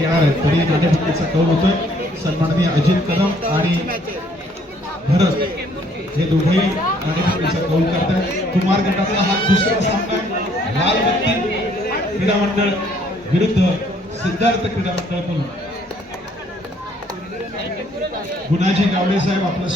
येणार आहेत तरी नाणेफेकीचा कौल होतोय. सन्माननीय अजित कदम आणि भरत हे दोघेही नाणेफेकीचा कौल करतात. कुमार गटातला हा दुसरा सामना आहे. लाल बत्ती क्रीडा मंडळ विरुद्ध सिद्धार्थ क्रीडा मंडळ म्हणून. गुणाजी गावडे साहेब आपलं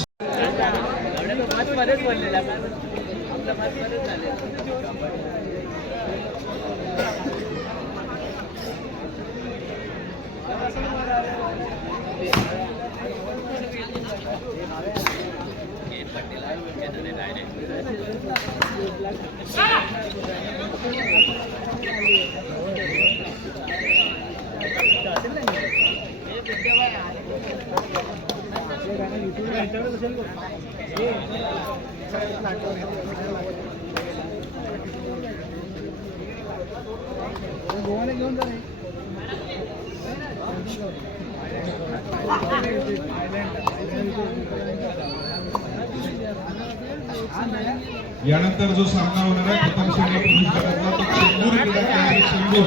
यानंतर जो सामना होणार आहे प्रथम श्रेणी पुरुष गटातला तो चेंबूर क्रीडा केंद्र चेंबूर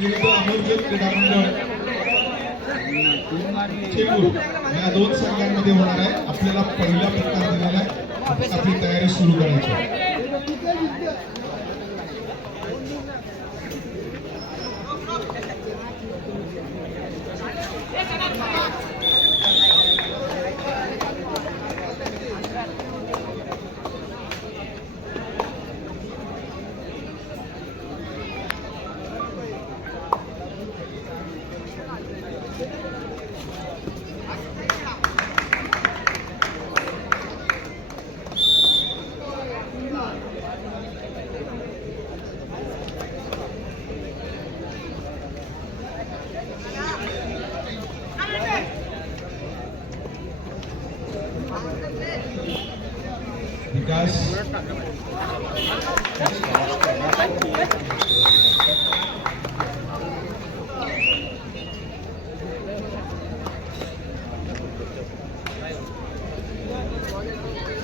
विरुद्ध अमरज्योत क्रीडा मंडळ चेंबूर या दोन संघांमध्ये होणार आहे. आपल्याला पहिला प्रकार दिलेला आहे. आपली तयारी सुरू करायची आहे. विकास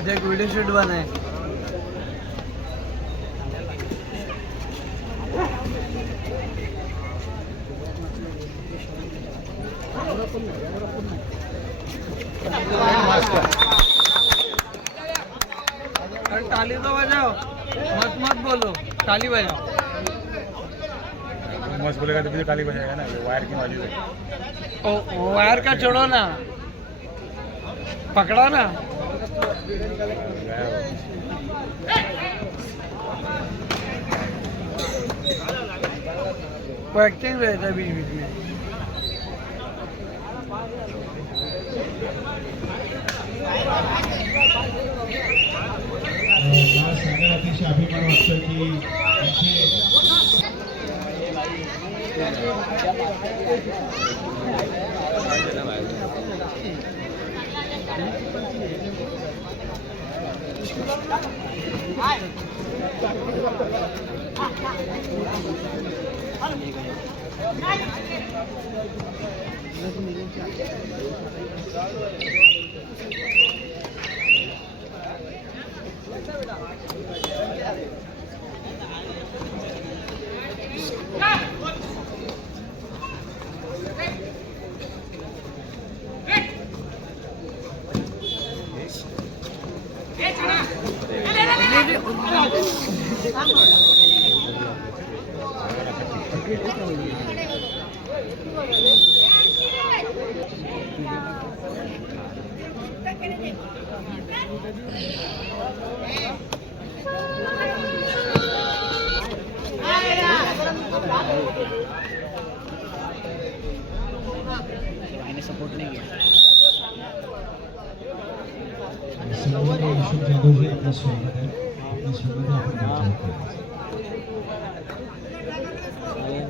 एक वीडियो शूट बनाए. ताली तो बजाओ, मत मत बोलो, ताली बजाओ. मस्त बोलेगा तो भी ताली बजाएगा ना. वायर की वाली है. ओ वायर का छोड़ो ना, पकड़ा ना. वो एक्टिंग रहता है बीच बीच में. मला सांगायला अतिशय अभिमान वाटतो की सपोर्ट नहीं किया. अशोक जाधव जी आपलं स्वागत आहे. आपल्या स्वागत आपण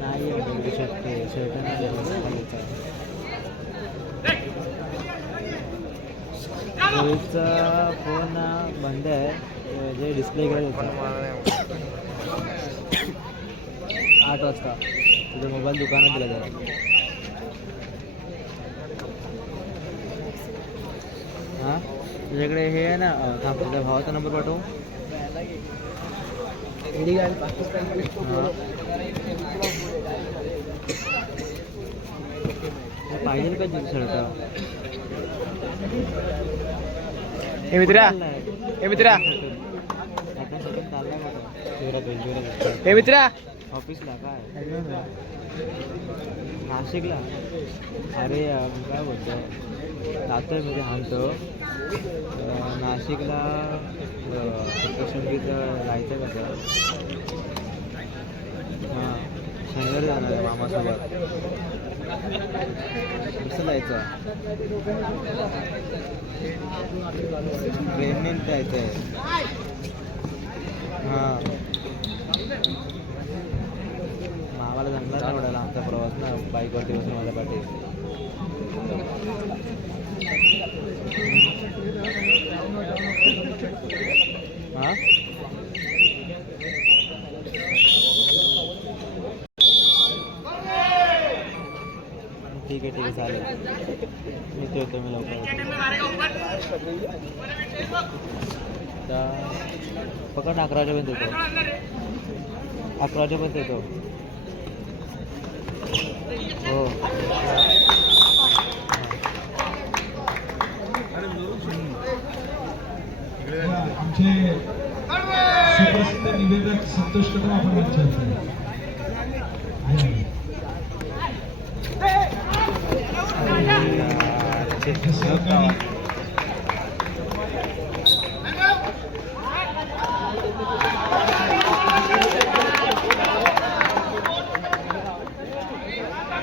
नाही बोलू शकते रोहितचा फोन बंद आहे. जे डिस्प्ले करायचं 8 वाजता तुझा मोबाईल दुकानात दिला जाईल. हां तुझ्याकडे हे आहे ना, थांब तुझ्या भावाचा नंबर पाठव. पाकिस्तान पाहिजे का तुझं शर्ट ए मित्रा ए मित्रा ए मित्रा ऑफिसला काय नाशिकला अरे काय बोलतो जातोय मध्ये हाणतो नाशिकला सप्तशृंगीत जायचं कसं हां शनिवारी जाणार आहे मामासोबत कसं जायचं ट्रेनने जायचं आहे हां मामाला चांगला आवडायला आमचा प्रवास ना बाईकवरती बसून माझ्या पाठी हां ठीक आहे चालेल येतो मी लवकर पकड 11 वाजेपर्यंत येतो 11 वाजेपर्यंत येतो हो आमचे सुप्रसिद्ध निवेदक संतोष कदम आपण विचारतो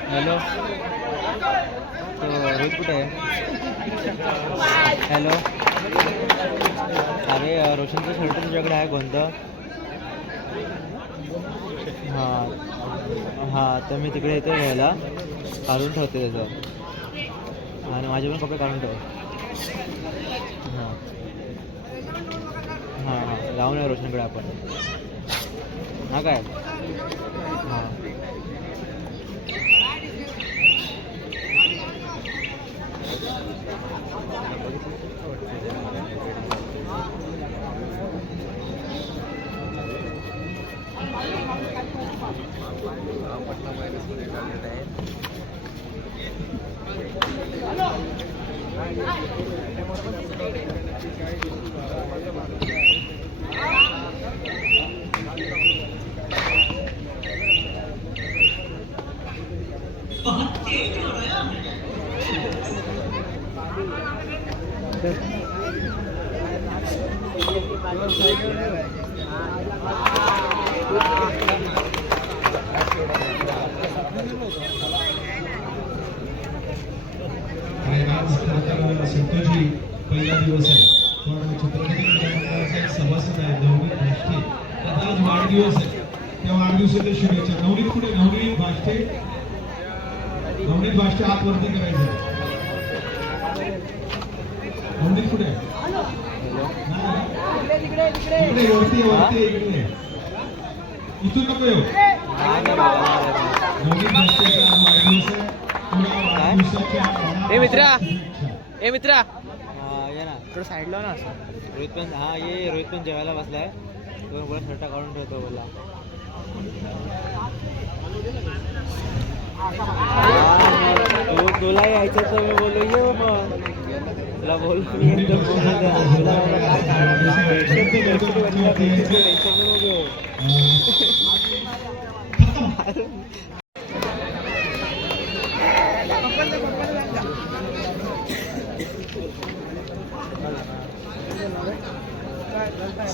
हॅलो तो रोहित कुठे आहे हॅलो अरे रोशनचं शर्ट तुझ्याकडे आहे कोणतं हां तर मी तिकडे येते घ्यायला काढून ठेवते त्याचं आणि माझे पण कपडे काढून ठेव हां जाऊन या रोशनकडे आपण हां काय हां संतोषजी पहिला दिवस आहे पण छत्रपती मंडळाचा एक सभासद आहे नवनीत भाष्टे त्याचा आज वाढदिवस आहे त्या वाढदिवसाच्या शुभेच्छा नवनीत कुठे नवनीत भाष्टे हात वरती करायचे नवनीत कुठे इकडे वरती इकडे इथून नको येऊ नवनीत भाष्टेचा आज वाढदिवस आहे तुला वाढदिवसाच्या ए मित्रा ए मित्रा ये ना थोडं साईडला ना असं रोहित पण रोहित पण जेवायला बसलाय तो बोला शर्ट काढून ठेवतो बोला तुला यायचं तर मी बोललो ये मग तुला बोललो मी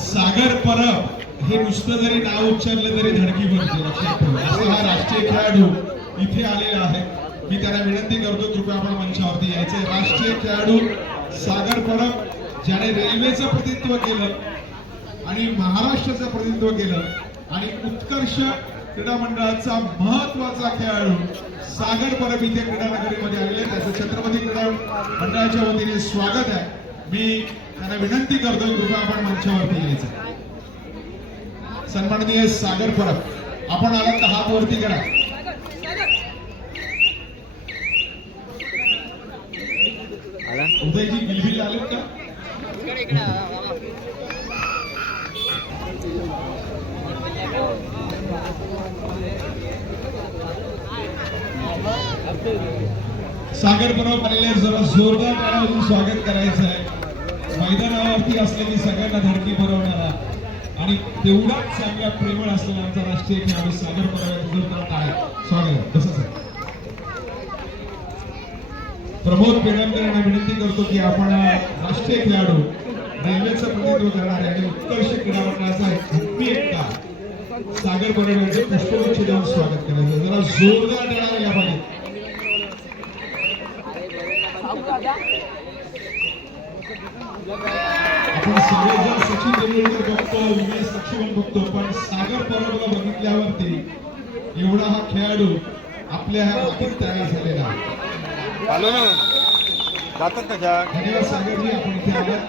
सागर परब हे नुसतं जरी नाव उच्चारलं तरी धडकी भरते लक्षात ठेवा असं हा राष्ट्रीय खेळाडू इथे आलेला आहे मी त्यांना विनंती करतो कृपया आपण मंचावरती यायचं राष्ट्रीय खेळाडू सागर परब ज्याने रेल्वेचं प्रतिनिधित्व केलं आणि महाराष्ट्राचं प्रतिनिधित्व केलं आणि उत्कर्ष क्रीडा मंडळाचा महत्वाचा खेळाडू सागर परब इथे क्रीडानगरीमध्ये आलेले त्याचं छत्रपती क्रीडा मंडळाच्या वतीने स्वागत आहे मी त्यांना विनंती करतो कृपया आपण मंचावरती यायचं सन्माननीय सागर परब आपण आलात तर हात वरती करा उदयजी गिलबिल आलेत का सागर परब आलेले जरा जोरदार टाळ्यांनी स्वागत करायचं आहे. मैदानावरती असलेली सगळ्यांना धडकी भरवणारा आणि तेवढाच चांगला प्रेमळ असलेला आमचा राष्ट्रीय खेळाडू सागर परब जोरदार टाळ्या स्वागत. तसंच आहे. प्रमोद पेडणकर यांना विनंती करतो की आपण राष्ट्रीय खेळाडू रेल्वेचं प्रतिनिधित्व करणारे आणि उत्कर्ष क्रीडा मंडळाचा हत्ती एकटा सागर परब यांचं पुष्पगुच्छ देऊन स्वागत करायचं. जरा जोरदार टाळ्या या पाहिजे. आपण सगळेजण सचिन तेंडुलकर बघतो, विमेश लक्ष्मण बघतो, पण सागर परबला बघितल्यावरती एवढा हा खेळाडू आपल्या ह्या मातीत तयार झालेला आहे. आलो ना जातात त्याच्या धन्यवाद सागरजी, आपण इथे आलात.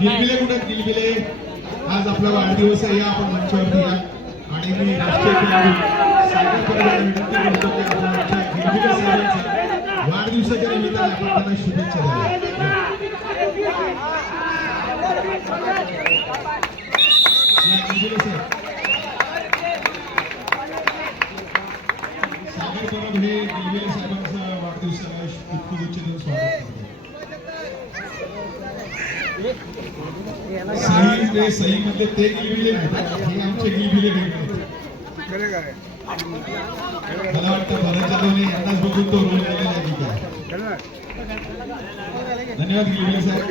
गिलबिले कुठे गिलबिले, आज आपला वाढदिवस आहे, या आपण मंचावरती या. आणि मी राष्ट्रीय खेळाडू सागर परब यांना विनंती करतो की आपण आमच्या गिलबिले साहेबांचा वाढदिवसाच्या निमित्ताने आपण त्यांना शुभेच्छा द्याव्या. सागर परब हे गिलबिले साहेबांचा वाढदिवसाला पुष्पगुच्छ देऊन स्वागत करतो. सही मध्ये ते गिलबिले नाही, हे आमचे गिलबिले वेगळे. मला वाटतं भरत जाधवने यांनाच बघून तो रोल केलेला आहे की काय. धन्यवाद गिलबिले साहेब.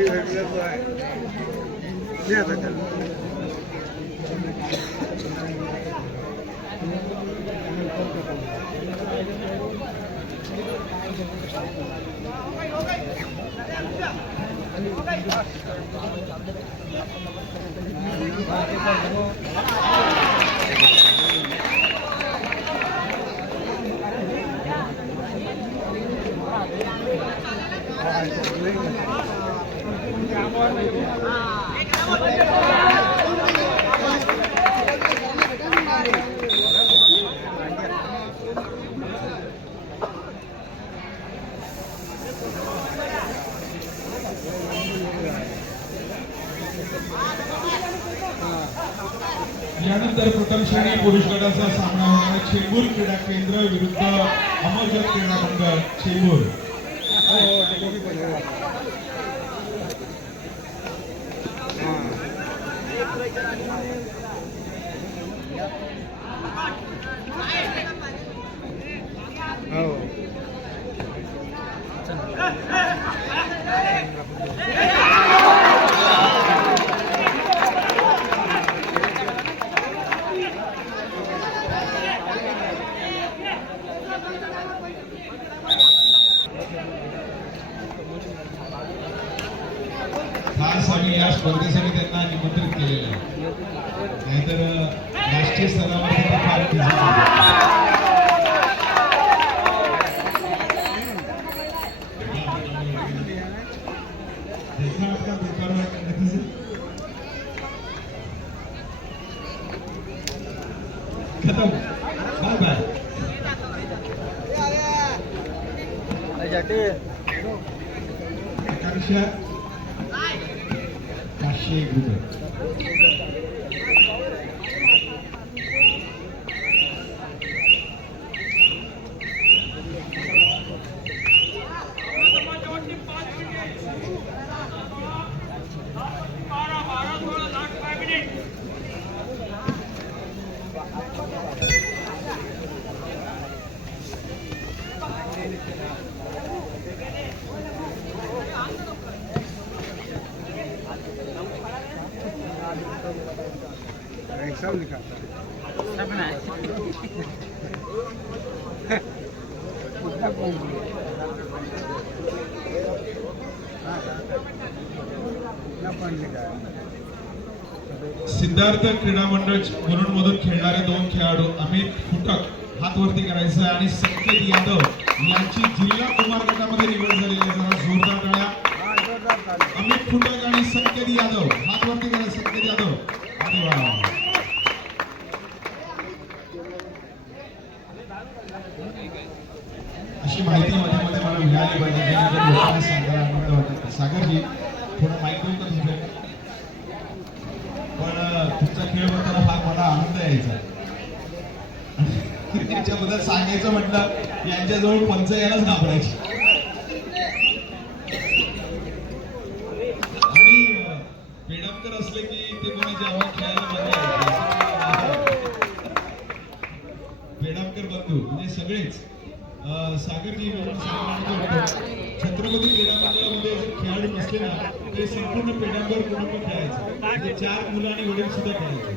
यानंतर प्रथम श्रेणी पुरुष गटाचा सामना होणार चेंबूर क्रीडा केंद्र विरुद्ध अमरजोत क्रीडा मंडळ चेंबूर. खास आम्ही या स्पर्धेसाठी त्यांना निमंत्रित केलेलं आहे, नाहीतर राष्ट्रीय स्तरावर त्यांना फार खतम. Bye bye. आकांक्षा 501 रुपये. सब निकालता सिद्धार्थ क्रीडा मंडळ म्हणून मधून खेळणारे दोन खेळाडू अमित फुटक हातवरती करायचं आणि संकेत यादव यांची जिल्हा कुमार गटामध्ये निवड झालेली आहे. जरा जोरदार टाळ्या. अमित फुटक आणि संकेत यादव हातवरती करायचं. संकेत यादव अरे वा. अशी माहिती मध्ये मध्ये मला मिळाली पाहिजे जेणेकरून लोकांना सांगायला आनंद वाटत. सागरजी थोडं माईक देऊन का तुमच्या पण खेळ बघताना फार मला आनंद यायचा. त्याच्याबद्दल सांगायचं म्हटलं यांच्याजवळ पंच यायलाच घाबरायचे. आणि पेडामकर असले की ते कोणाचे आम्ही खेळायला बघायचे. पेडामकर बंधू म्हणजे सगळेच सागरजी छत्रपती क्रीडा मंडळामध्ये जर खेळाडू नसले ना ते संपूर्ण पेडांवर कुटुंब खेळायचं. म्हणजे 4 मुलं आणि वडील सुद्धा खेळायचे.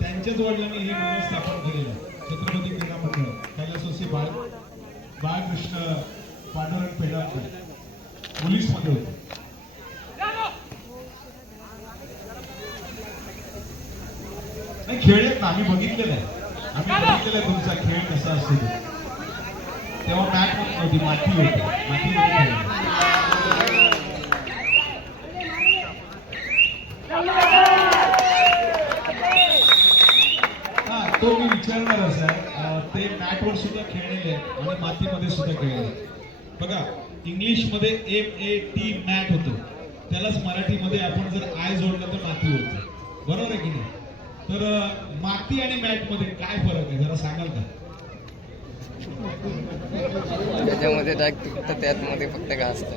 त्यांच्याच वडिलांनी हे मंडळ स्थापन केलेलं छत्रपती क्रीडा मंडळ. कैलासवासी बाळकृष्ण पांडुरंग पेडांकर पोलीस मध्ये होते. नाही खेळलेत ना, आम्ही बघितलेलं आहे. आम्ही बघितलेलं आहे तुमचा खेळ कसा असतो तो. तेव्हा मॅट होत नव्हती, माती होती. मातीमध्ये हा तो मी विचारणारच आहे. ते मॅटवर सुद्धा खेळलेले आहेत आणि मातीमध्ये सुद्धा खेळलेले आहेत. बघा इंग्लिशमध्ये MAT मॅट होतं, त्यालाच मराठीमध्ये आपण जर आय जोडलं तर माती होतं. बरोबर आहे की नाही? तर माती आणि मॅट मध्ये काय फरक आहे जरा सांगाल का? त्याच्यामध्ये डाग फक्त त्यातमध्ये फक्त घास असतं.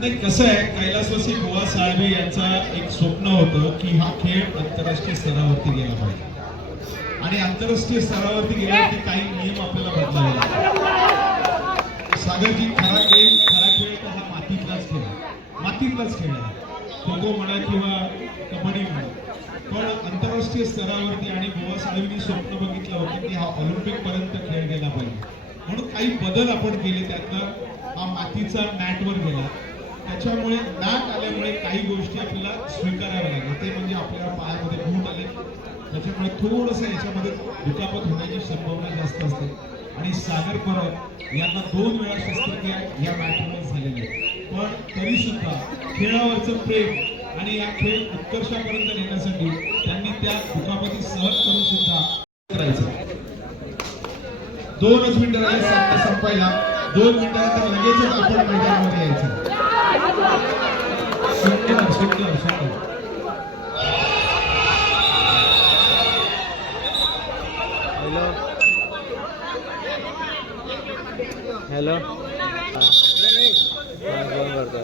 नाही कसं आहे, कैलासवासी बुवा साळवे यांचा एक स्वप्न होतं की हा खेळ आंतरराष्ट्रीय स्तरावरती गेला पाहिजे. आणि आंतरराष्ट्रीय स्तरावरती गेल्यावरती काही नियम आपल्याला बदलावे लागतात. सागरजी खरा खेळ तर हा मातीतलाच खेळ, मातीतलाच खेळ आहे. खो खो म्हणा किंवा कबड्डी म्हणा. पण आंतरराष्ट्रीय स्तरावरती आणि बुवा साळवेंनी स्वप्न बघितलं होतं की हा ऑलिम्पिक पर्यंत खेळ गेला पाहिजे. म्हणून काही बदल आपण केले. त्यातनं हा मातीचा मॅटवर गेला. त्याच्यामुळे मॅट आल्यामुळे काही गोष्टी आपल्याला स्वीकाराव्या लागल्या. ते म्हणजे आपल्या पायामध्ये बूट आले, त्याच्यामुळे थोडंसं याच्यामध्ये दुखापत होण्याची संभावना जास्त असते. आणि सागर परब यांना 2 वेळा शस्त्रक्रिया या मॅटवर झालेल्या आहेत. पण तरी सुद्धा खेळावरचं प्रेम आणि या खेळ उत्कर्षापर्यंत नेण्यासाठी त्यांनी त्या दुखापती सहन करून सुद्धा करायचं. 2च मिनिटं राहिले सामना संपायला. 2 मिनिटानंतर लगेचच आपण मैदानामध्ये यायचं. सुंदर. हॅलो फोन करतो.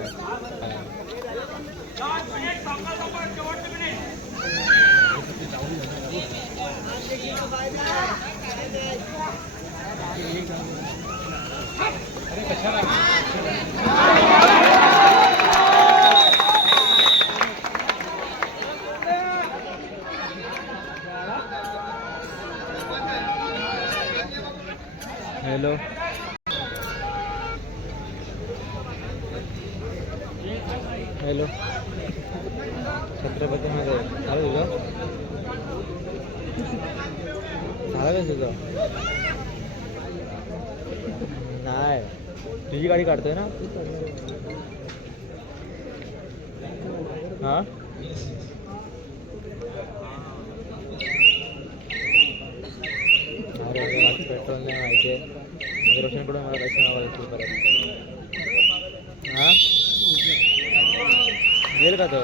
हॅलो हॅलो छत्रपतीमध्ये झालं तुझं? झालं का तुझं? नाही तुझी गाडी काढतोय ना? हां अरे पेट्रोल नाही माहिती आहे. रोशनकडून मला पैसे मागायचे परत. हां गेल का तो?